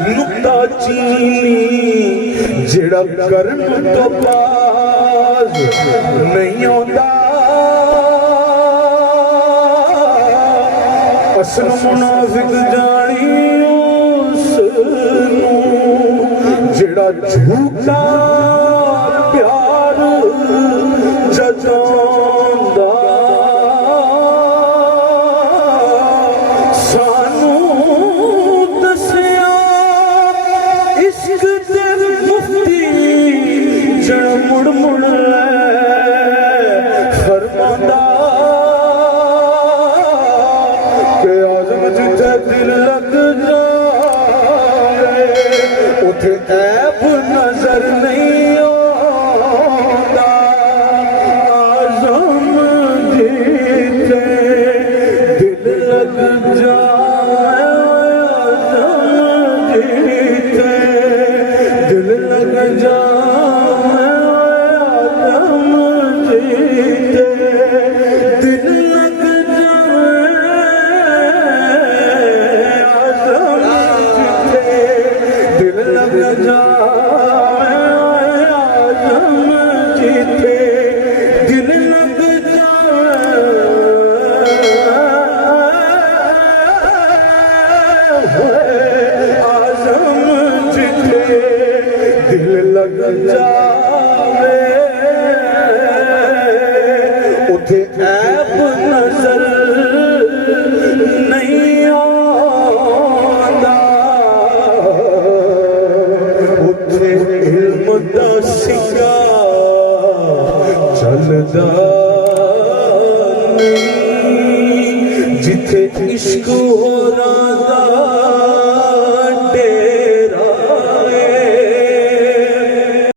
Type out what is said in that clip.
नुक्ता चीनी जेड़ा करन तो बाज नहीं आंदा असल मुनाफिक जानी उसनू जेड़ा झूठा प्यार जतांदा सानू दसिया इश्क दे मुफ्ती जड़ मुड़ मुड़ फरमांदा के आज़म जिथे दिल लग जाए उथे ऐब नजर नहीं आता आज़म जिथे दिल लग जाए आज़म जिथे दिल लग जाए आज़म जिथे दिल लग जाए आज़म जिथे दिल लग जाए आज़म जिथे दिल लग जाए उथे